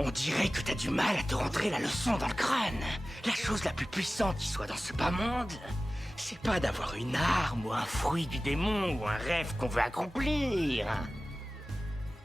On dirait que t'as du mal à te rentrer la leçon dans le crâne. La chose la plus puissante qui soit dans ce bas monde, c'est pas d'avoir une arme ou un fruit du démon ou un rêve qu'on veut accomplir.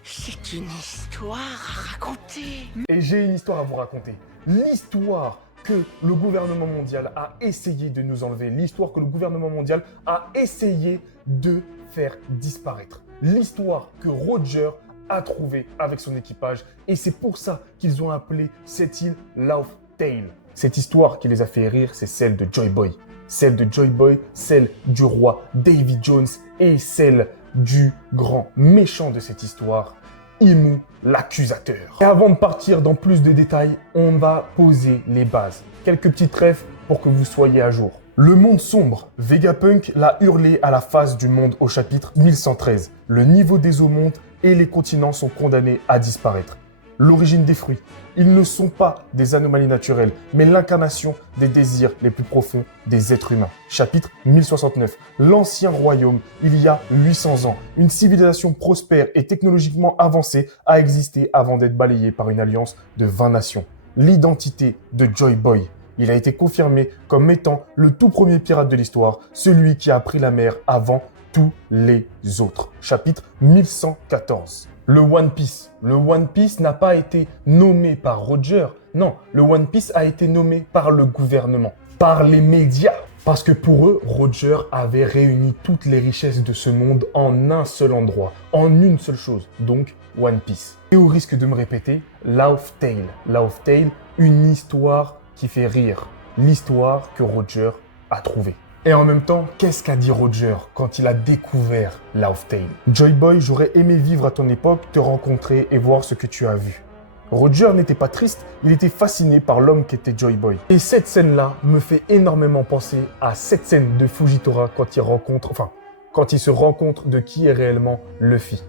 C'est une histoire à raconter. Et j'ai une histoire à vous raconter. L'histoire que le gouvernement mondial a essayé de nous enlever. L'histoire que le gouvernement mondial a essayé de faire disparaître. L'histoire que Roger a trouvée avec son équipage. Et c'est pour ça qu'ils ont appelé cette île Laugh Tale. Cette histoire qui les a fait rire, c'est celle de Joy Boy. Celle de Joy Boy, celle du roi Davy Jones et celle du grand méchant de cette histoire, Imu l'accusateur. Et avant de partir dans plus de détails, on va poser les bases. Quelques petites refs pour que vous soyez à jour. Le monde sombre, Vegapunk l'a hurlé à la face du monde au chapitre 1113. Le niveau des eaux monte et les continents sont condamnés à disparaître. L'origine des fruits. Ils ne sont pas des anomalies naturelles, mais l'incarnation des désirs les plus profonds des êtres humains. Chapitre 1069. L'ancien royaume, il y a 800 ans. Une civilisation prospère et technologiquement avancée a existé avant d'être balayée par une alliance de 20 nations. L'identité de Joy Boy. Il a été confirmé comme étant le tout premier pirate de l'histoire, celui qui a pris la mer avant tous les autres. Chapitre 1114. Le One Piece. Le One Piece n'a pas été nommé par Roger. Non, le One Piece a été nommé par le gouvernement, par les médias. Parce que pour eux, Roger avait réuni toutes les richesses de ce monde en un seul endroit, en une seule chose, donc One Piece. Et au risque de me répéter, Laugh Tale. Laugh Tale, une histoire qui fait rire. L'histoire que Roger a trouvée. Et en même temps, qu'est-ce qu'a dit Roger quand il a découvert Laugh Tale? Joy Boy, j'aurais aimé vivre à ton époque, te rencontrer et voir ce que tu as vu. Roger n'était pas triste, il était fasciné par l'homme qu'était Joy Boy. Et cette scène-là me fait énormément penser à cette scène de Fujitora quand il se rencontre de qui est réellement Luffy.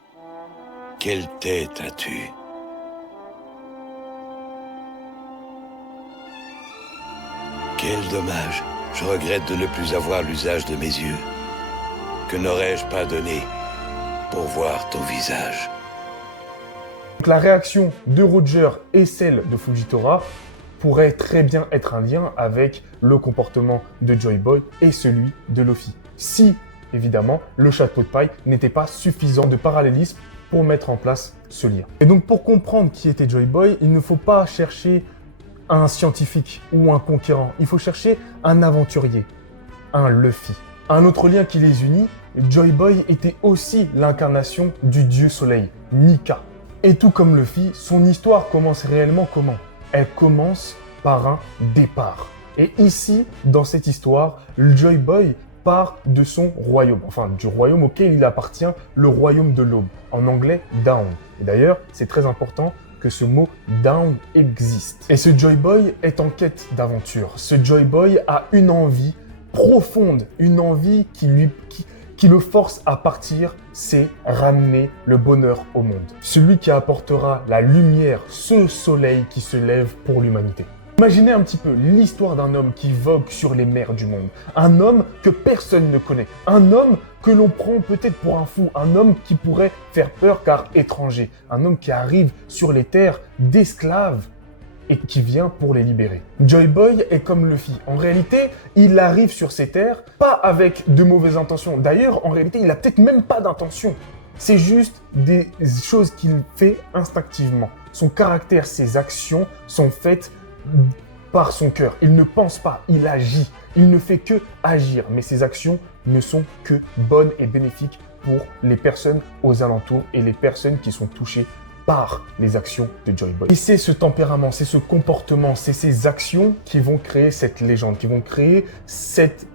Quelle tête as-tu? Quel dommage. Je regrette de ne plus avoir l'usage de mes yeux. Que n'aurais-je pas donné pour voir ton visage? Donc la réaction de Roger et celle de Fujitora pourrait très bien être un lien avec le comportement de Joy Boy et celui de Luffy. Si, évidemment, le château de paille n'était pas suffisant de parallélisme pour mettre en place ce lien. Et donc pour comprendre qui était Joy Boy, il ne faut pas chercher un scientifique ou un conquérant. Il faut chercher un aventurier, un Luffy. Un autre lien qui les unit, Joy Boy était aussi l'incarnation du dieu soleil, Nika. Et tout comme Luffy, son histoire commence réellement comment? Elle commence par un départ. Et ici, dans cette histoire, Joy Boy part de son royaume, enfin du royaume auquel il appartient, le royaume de l'aube, en anglais Dawn. Et d'ailleurs, c'est très important que ce mot Dawn existe. Et ce Joy Boy est en quête d'aventure. Ce Joy Boy a une envie profonde, une envie qui le force à partir, c'est ramener le bonheur au monde. Celui qui apportera la lumière, ce soleil qui se lève pour l'humanité. Imaginez un petit peu l'histoire d'un homme qui vogue sur les mers du monde. Un homme que personne ne connaît. Un homme que l'on prend peut-être pour un fou. Un homme qui pourrait faire peur car étranger. Un homme qui arrive sur les terres d'esclaves et qui vient pour les libérer. Joy Boy est comme Luffy. En réalité, il arrive sur ces terres pas avec de mauvaises intentions. D'ailleurs, en réalité, il n'a peut-être même pas d'intention. C'est juste des choses qu'il fait instinctivement. Son caractère, ses actions sont faites par son cœur. Il ne pense pas, il agit. Il ne fait que agir, mais ses actions ne sont que bonnes et bénéfiques pour les personnes aux alentours et les personnes qui sont touchées par les actions de Joy Boy. Et c'est ce tempérament, c'est ce comportement, c'est ces actions qui vont créer cette légende, qui vont créer cet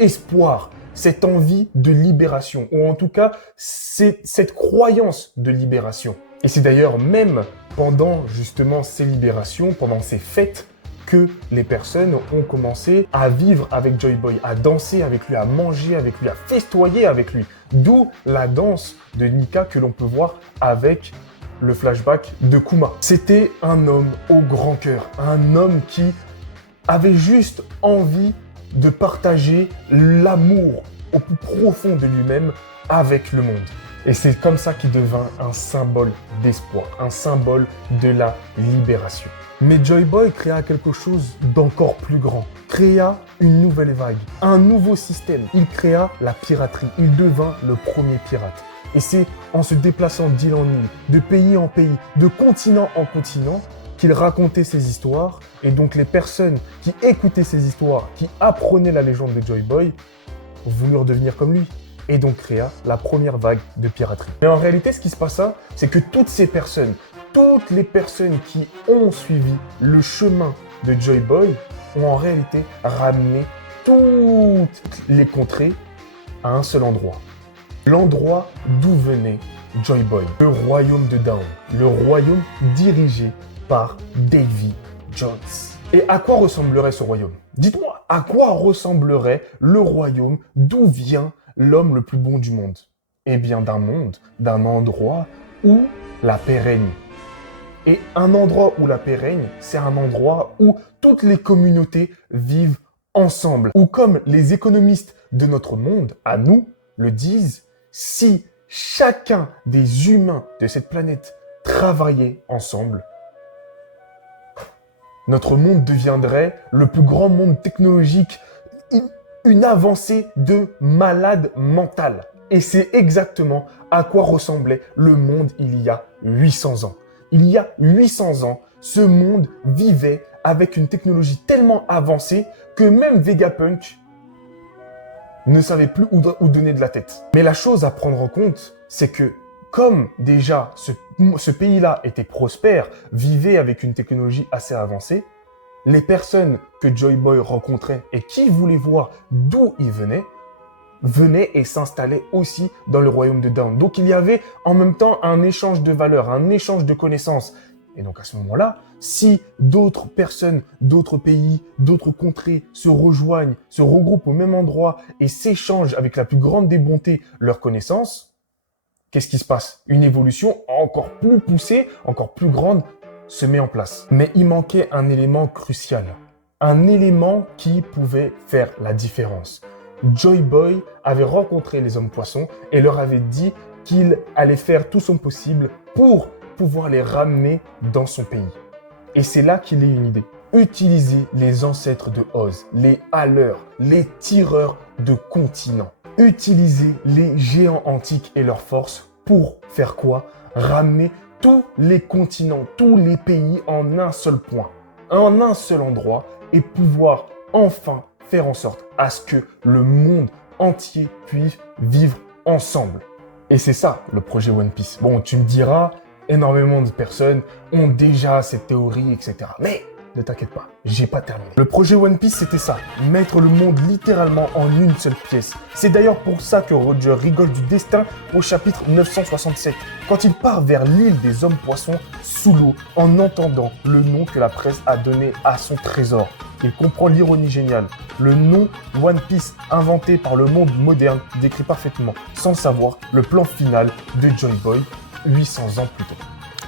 espoir, cette envie de libération, ou en tout cas, c'est cette croyance de libération. Et c'est d'ailleurs même pendant justement ces libérations, pendant ces fêtes, que les personnes ont commencé à vivre avec Joy Boy, à danser avec lui, à manger avec lui, à festoyer avec lui. D'où la danse de Nika que l'on peut voir avec le flashback de Kuma. C'était un homme au grand cœur, un homme qui avait juste envie de partager l'amour au plus profond de lui-même avec le monde. Et c'est comme ça qu'il devint un symbole d'espoir, un symbole de la libération. Mais Joy Boy créa quelque chose d'encore plus grand, créa une nouvelle vague, un nouveau système. Il créa la piraterie, il devint le premier pirate. Et c'est en se déplaçant d'île en île, de pays en pays, de continent en continent, qu'il racontait ses histoires. Et donc les personnes qui écoutaient ces histoires, qui apprenaient la légende de Joy Boy, voulurent devenir comme lui. Et donc créa la première vague de piraterie. Mais en réalité, ce qui se passa, c'est que toutes les personnes qui ont suivi le chemin de Joy Boy ont en réalité ramené toutes les contrées à un seul endroit. L'endroit d'où venait Joy Boy, le royaume de Dawn, le royaume dirigé par Davy Jones. Et à quoi ressemblerait ce royaume? Dites-moi, à quoi ressemblerait le royaume d'où vient l'homme le plus bon du monde? Eh bien d'un endroit où la paix règne. Et un endroit où la paix règne, c'est un endroit où toutes les communautés vivent ensemble. Ou comme les économistes de notre monde, à nous, le disent, si chacun des humains de cette planète travaillait ensemble, notre monde deviendrait le plus grand monde technologique, une avancée de malade mental. Et c'est exactement à quoi ressemblait le monde il y a 800 ans. Il y a 800 ans, ce monde vivait avec une technologie tellement avancée que même Vegapunk ne savait plus où donner de la tête. Mais la chose à prendre en compte, c'est que comme déjà ce pays-là était prospère, vivait avec une technologie assez avancée, les personnes que Joy Boy rencontrait et qui voulaient voir d'où ils venaient et s'installaient aussi dans le royaume de Dawn. Donc il y avait en même temps un échange de valeurs, un échange de connaissances. Et donc à ce moment-là, si d'autres personnes, d'autres pays, d'autres contrées se rejoignent, se regroupent au même endroit et s'échangent avec la plus grande des bontés leurs connaissances, qu'est-ce qui se passe? Une évolution encore plus poussée, encore plus grande se met en place. Mais il manquait un élément crucial, un élément qui pouvait faire la différence. Joy Boy avait rencontré les hommes poissons et leur avait dit qu'il allait faire tout son possible pour pouvoir les ramener dans son pays. Et c'est là qu'il a eu une idée. Utiliser les ancêtres de Oz, les haleurs, les tireurs de continents. Utiliser les géants antiques et leurs forces pour faire quoi? Ramener tous les continents, tous les pays en un seul point, en un seul endroit et pouvoir enfin faire en sorte à ce que le monde entier puisse vivre ensemble. Et c'est ça le projet One Piece. Bon, tu me diras, énormément de personnes ont déjà cette théorie, etc. Mais ne t'inquiète pas, j'ai pas terminé. Le projet One Piece, c'était ça, mettre le monde littéralement en une seule pièce. C'est d'ailleurs pour ça que Roger rigole du destin au chapitre 967, quand il part vers l'île des hommes poissons sous l'eau, en entendant le nom que la presse a donné à son trésor. Il comprend l'ironie géniale. Le nom One Piece, inventé par le monde moderne, décrit parfaitement, sans le savoir, le plan final de Joy Boy 800 ans plus tôt.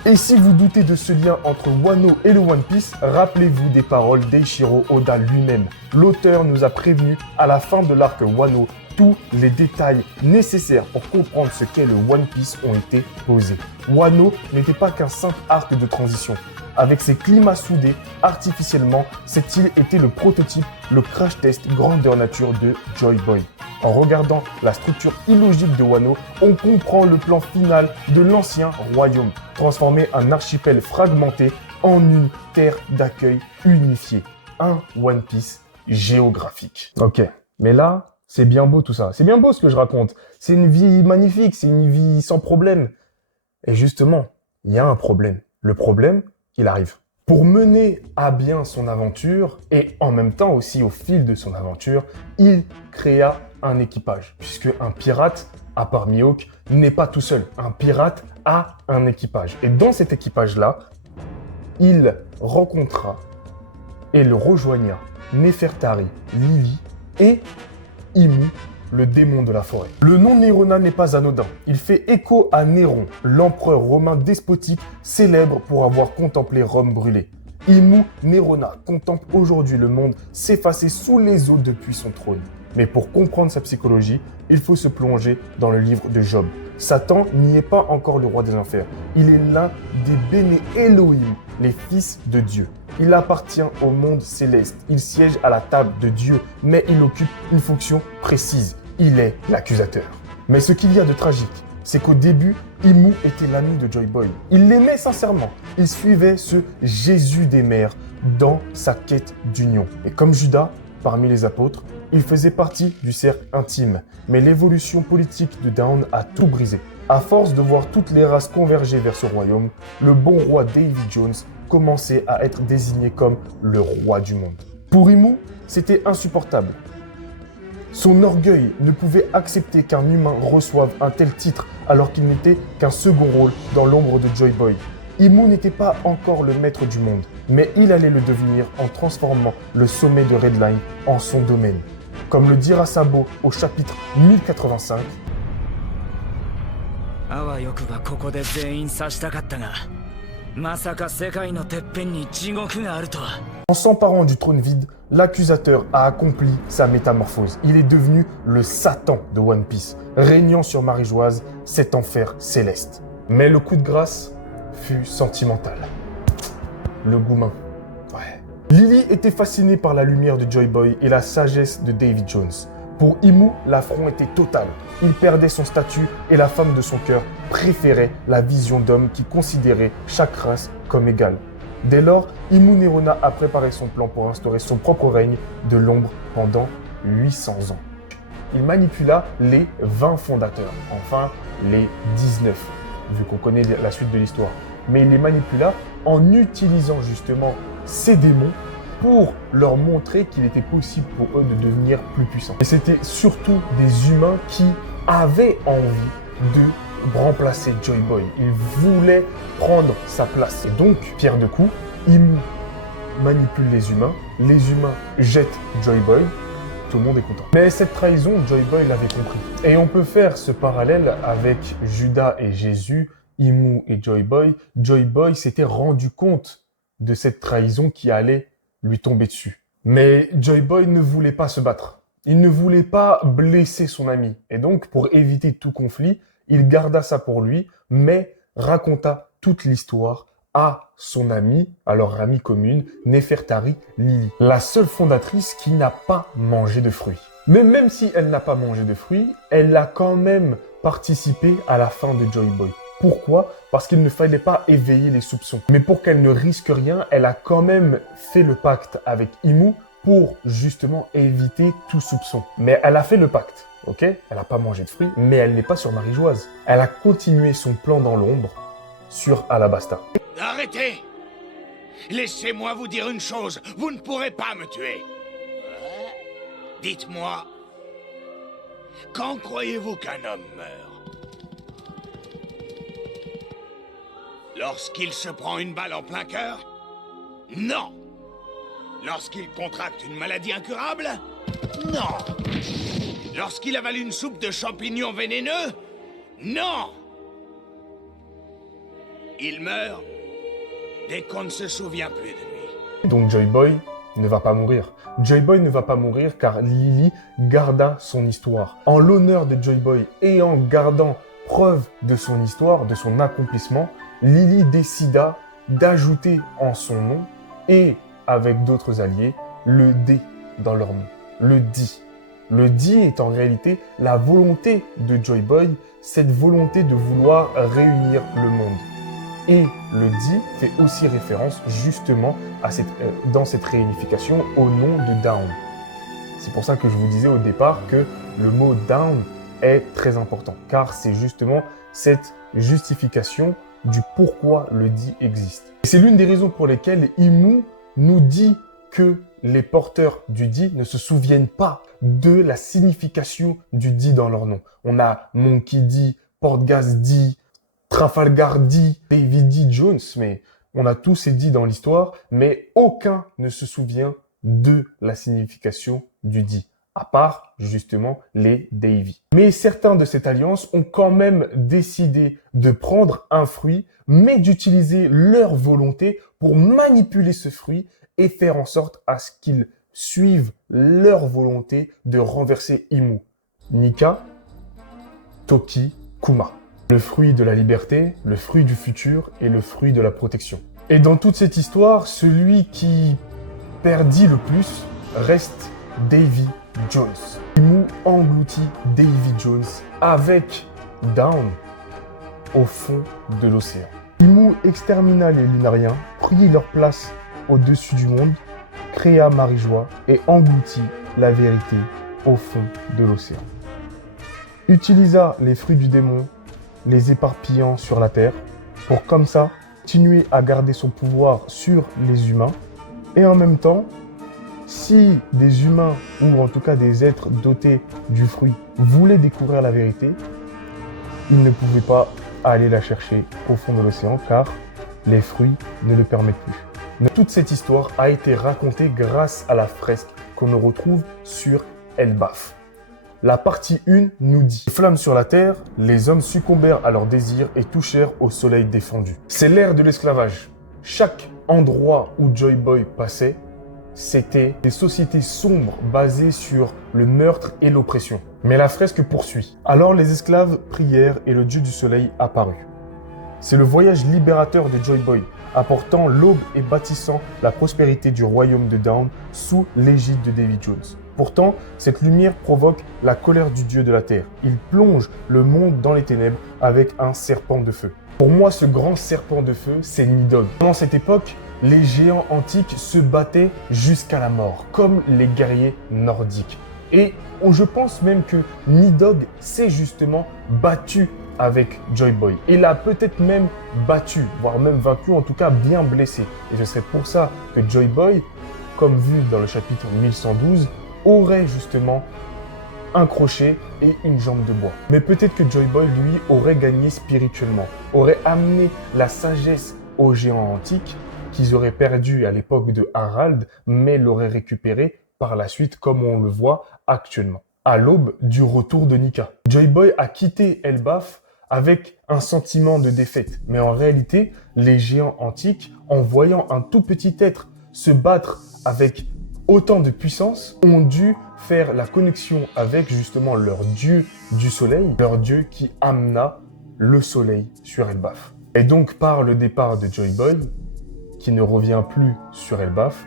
Et si vous doutez de ce lien entre Wano et le One Piece, rappelez-vous des paroles d'Eiichiro Oda lui-même. L'auteur nous a prévenu à la fin de l'arc Wano, tous les détails nécessaires pour comprendre ce qu'est le One Piece ont été posés. Wano n'était pas qu'un simple arc de transition. Avec ses climats soudés artificiellement, cette île était le prototype, le crash test grandeur nature de Joy Boy. En regardant la structure illogique de Wano, on comprend le plan final de l'ancien royaume, transformer un archipel fragmenté en une terre d'accueil unifiée. Un One Piece géographique. Ok, mais là, c'est bien beau tout ça. C'est bien beau ce que je raconte. C'est une vie magnifique, c'est une vie sans problème. Et justement, il y a un problème. Le problème, il arrive. Pour mener à bien son aventure, et en même temps aussi au fil de son aventure, il créa un équipage. Puisque un pirate, à part Mihawk, n'est pas tout seul. Un pirate a un équipage. Et dans cet équipage-là, il rencontra et le rejoigna Nefertari, Lily et Imu, le démon de la forêt. Le nom Nerona n'est pas anodin. Il fait écho à Néron, l'empereur romain despotique célèbre pour avoir contemplé Rome brûlée. Imu Nerona contemple aujourd'hui le monde s'effacer sous les eaux depuis son trône. Mais pour comprendre sa psychologie, il faut se plonger dans le livre de Job. Satan n'y est pas encore le roi des enfers. Il est l'un des Béné Elohim, les fils de Dieu. Il appartient au monde céleste. Il siège à la table de Dieu, mais il occupe une fonction précise. Il est l'accusateur. Mais ce qu'il y a de tragique, c'est qu'au début, Imu était l'ami de Joy Boy. Il l'aimait sincèrement. Il suivait ce Jésus des mers dans sa quête d'union. Et comme Judas, parmi les apôtres, il faisait partie du cercle intime. Mais l'évolution politique de Dawn a tout brisé. À force de voir toutes les races converger vers ce royaume, le bon roi Davy Jones commençait à être désigné comme le roi du monde. Pour Imu, c'était insupportable. Son orgueil ne pouvait accepter qu'un humain reçoive un tel titre alors qu'il n'était qu'un second rôle dans l'ombre de Joy Boy. Imu n'était pas encore le maître du monde, mais il allait le devenir en transformant le sommet de Redline en son domaine. Comme le dira Sabo au chapitre 1085, en s'emparant du trône vide, l'accusateur a accompli sa métamorphose. Il est devenu le Satan de One Piece, régnant sur Marie-Joise, cet enfer céleste. Mais le coup de grâce fut sentimental. Le goumin. Ouais. Lily était fascinée par la lumière de Joy Boy et la sagesse de Davy Jones. Pour Imu, l'affront était total. Il perdait son statut et la femme de son cœur préférait la vision d'homme qui considérait chaque race comme égale. Dès lors, Imu Nerona a préparé son plan pour instaurer son propre règne de l'ombre pendant 800 ans. Il manipula les 20 fondateurs, enfin les 19, vu qu'on connaît la suite de l'histoire. Mais il les manipula en utilisant justement ces démons pour leur montrer qu'il était possible pour eux de devenir plus puissants. Et c'était surtout des humains qui avaient envie de remplacer Joy Boy. Ils voulaient prendre sa place. Et donc, pierre de coups, Imu manipule les humains jettent Joy Boy, tout le monde est content. Mais cette trahison, Joy Boy l'avait compris. Et on peut faire ce parallèle avec Judas et Jésus, Imu et Joy Boy. Joy Boy s'était rendu compte de cette trahison qui allait lui tomber dessus. Mais Joy Boy ne voulait pas se battre. Il ne voulait pas blesser son ami. Et donc, pour éviter tout conflit, il garda ça pour lui, mais raconta toute l'histoire à son ami, à leur amie commune, Nefertari Lily, la seule fondatrice qui n'a pas mangé de fruits. Mais même si elle n'a pas mangé de fruits, elle a quand même participé à la fin de Joy Boy. Pourquoi ? Parce qu'il ne fallait pas éveiller les soupçons. Mais pour qu'elle ne risque rien, elle a quand même fait le pacte avec Imu pour justement éviter tout soupçon. Mais elle a fait le pacte, ok ? Elle n'a pas mangé de fruits, mais elle n'est pas sur Marie-Joise. Elle a continué son plan dans l'ombre sur Alabasta. Arrêtez! Laissez-moi vous dire une chose, vous ne pourrez pas me tuer. Dites-moi, quand croyez-vous qu'un homme meurt? Lorsqu'il se prend une balle en plein cœur? Non. Lorsqu'il contracte une maladie incurable? Non. Lorsqu'il avale une soupe de champignons vénéneux? Non. Il meurt dès qu'on ne se souvient plus de lui. Donc Joy Boy ne va pas mourir. Joy Boy ne va pas mourir car Lily garda son histoire. En l'honneur de Joy Boy et en gardant preuve de son histoire, de son accomplissement, Lily décida d'ajouter en son nom et avec d'autres alliés le D dans leur nom, le Di. Le Di est en réalité la volonté de Joy Boy, cette volonté de vouloir réunir le monde. Et le Di fait aussi référence justement à dans cette réunification au nom de Dawn. C'est pour ça que je vous disais au départ que le mot Dawn est très important, car c'est justement cette justification du pourquoi le Di existe. Et c'est l'une des raisons pour lesquelles Imu nous dit que les porteurs du Di ne se souviennent pas de la signification du Di dans leur nom. On a Monkey D, Portgas D, Trafalgar D, Davy D. Jones, mais on a tous ces D dans l'histoire, mais aucun ne se souvient de la signification du Di, à part justement les Davy. Mais certains de cette alliance ont quand même décidé de prendre un fruit, mais d'utiliser leur volonté pour manipuler ce fruit et faire en sorte à ce qu'il suivent leur volonté de renverser Imu, Nika, Toki, Kuma. Le fruit de la liberté, le fruit du futur et le fruit de la protection. Et dans toute cette histoire, celui qui perdit le plus reste Davy Jones. Imu engloutit Davy Jones avec Dawn au fond de l'océan. Imu extermina les Lunariens, prit leur place au-dessus du monde, créa Marie-Joie et engloutit la vérité au fond de l'océan. Utilisa les fruits du démon, les éparpillant sur la terre, pour comme ça continuer à garder son pouvoir sur les humains. Et en même temps, si des humains, ou en tout cas des êtres dotés du fruit, voulaient découvrir la vérité, ils ne pouvaient pas aller la chercher au fond de l'océan, car les fruits ne le permettent plus. Toute cette histoire a été racontée grâce à la fresque qu'on retrouve sur Elbaf. La partie 1 nous dit « Flammes sur la terre, les hommes succombèrent à leurs désirs et touchèrent au soleil défendu. » C'est l'ère de l'esclavage. Chaque endroit où Joy Boy passait, c'était des sociétés sombres basées sur le meurtre et l'oppression. Mais la fresque poursuit. Alors les esclaves prièrent et le dieu du soleil apparut. C'est le voyage libérateur de Joy Boy, apportant l'aube et bâtissant la prospérité du royaume de Dawn sous l'égide de Davy Jones. Pourtant, cette lumière provoque la colère du dieu de la terre. Il plonge le monde dans les ténèbres avec un serpent de feu. Pour moi, ce grand serpent de feu, c'est Nidhogg. Pendant cette époque, les géants antiques se battaient jusqu'à la mort, comme les guerriers nordiques. Et je pense même que Nidhogg s'est justement battu avec Joy Boy. Il a peut-être même battu, voire même vaincu, en tout cas bien blessé. Et ce serait pour ça que Joy Boy, comme vu dans le chapitre 1112, aurait justement un crochet et une jambe de bois. Mais peut-être que Joy Boy, lui, aurait gagné spirituellement, aurait amené la sagesse aux géants antiques qu'ils auraient perdu à l'époque de Harald, mais l'aurait récupéré par la suite, comme on le voit actuellement. À l'aube du retour de Nika, Joy Boy a quitté Elbaf avec un sentiment de défaite. Mais en réalité, les géants antiques, en voyant un tout petit être se battre avec autant de puissance, ont dû faire la connexion avec justement leur dieu du soleil, leur dieu qui amena le soleil sur Elbaf. Et donc par le départ de Joy Boy, qui ne revient plus sur Elbaf,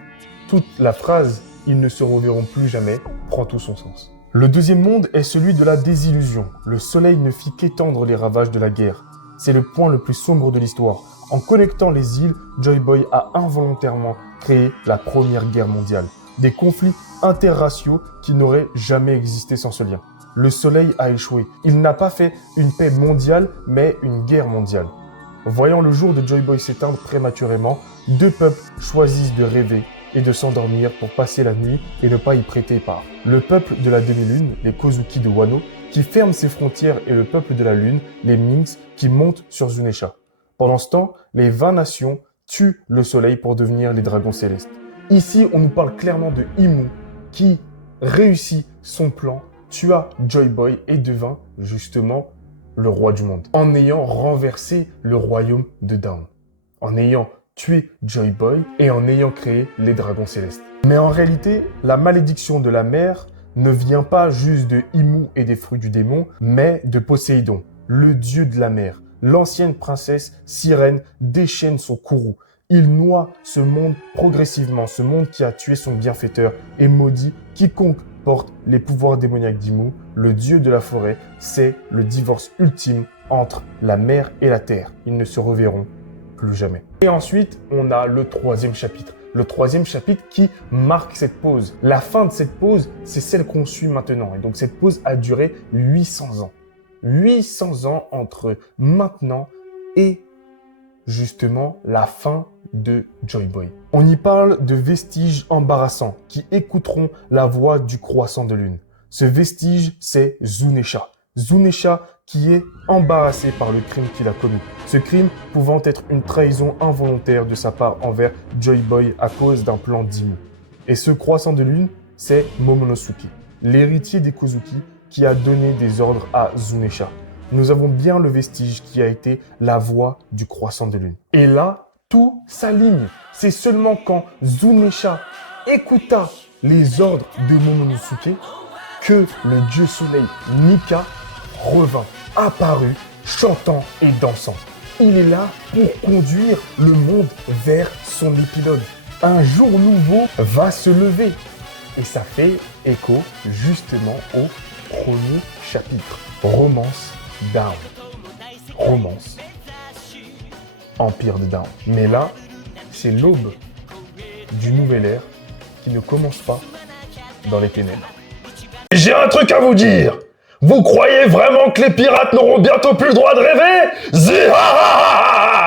toute la phrase « ils ne se reverront plus jamais » prend tout son sens. Le deuxième monde est celui de la désillusion. Le soleil ne fit qu'étendre les ravages de la guerre. C'est le point le plus sombre de l'histoire. En connectant les îles, Joy Boy a involontairement créé la Première Guerre mondiale. Des conflits interraciaux qui n'auraient jamais existé sans ce lien. Le soleil a échoué. Il n'a pas fait une paix mondiale, mais une guerre mondiale. Voyant le jour de Joy Boy s'éteindre prématurément, deux peuples choisissent de rêver et de s'endormir pour passer la nuit et ne pas y prêter part. Le peuple de la demi-lune, les Kozuki de Wano, qui ferment ses frontières, et le peuple de la lune, les Minks, qui montent sur Zunesha. Pendant ce temps, les 20 nations tuent le soleil pour devenir les dragons célestes. Ici, on nous parle clairement de Imu, qui réussit son plan, tua Joy Boy et devint justement le roi du monde, en ayant renversé le royaume de Dawn, en ayant tué Joy Boy et en ayant créé les dragons célestes. Mais en réalité, la malédiction de la mer ne vient pas juste de Imu et des fruits du démon, mais de Poséidon, le dieu de la mer. L'ancienne princesse sirène déchaîne son courroux. Il noie ce monde progressivement, ce monde qui a tué son bienfaiteur et maudit quiconque porte les pouvoirs démoniaques d'Imu, le dieu de la forêt. C'est le divorce ultime entre la mer et la terre. Ils ne se reverront plus jamais. Et ensuite, on a le troisième chapitre. Le troisième chapitre qui marque cette pause. La fin de cette pause, c'est celle qu'on suit maintenant. Et donc cette pause a duré 800 ans. 800 ans entre maintenant et justement la fin de Joy Boy. On y parle de vestiges embarrassants qui écouteront la voix du croissant de lune. Ce vestige, c'est Zunesha. Zunesha qui est embarrassé par le crime qu'il a commis. Ce crime pouvant être une trahison involontaire de sa part envers Joy Boy à cause d'un plan d'Imu. Et ce croissant de lune, c'est Momonosuke, l'héritier des Kozuki qui a donné des ordres à Zunesha. Nous avons bien le vestige qui a été la voix du croissant de lune. Et là, tout s'aligne. C'est seulement quand Zunesha écouta les ordres de Momonosuke que le dieu soleil Nika revint, apparut, chantant et dansant. Il est là pour conduire le monde vers son épilogue. Un jour nouveau va se lever. Et ça fait écho justement au premier chapitre. Romance Down. Romance. Empire de Down. Mais là, c'est l'aube du nouvel ère qui ne commence pas dans les ténèbres. J'ai un truc à vous dire. Vous croyez vraiment que les pirates n'auront bientôt plus le droit de rêver? Zihahaha!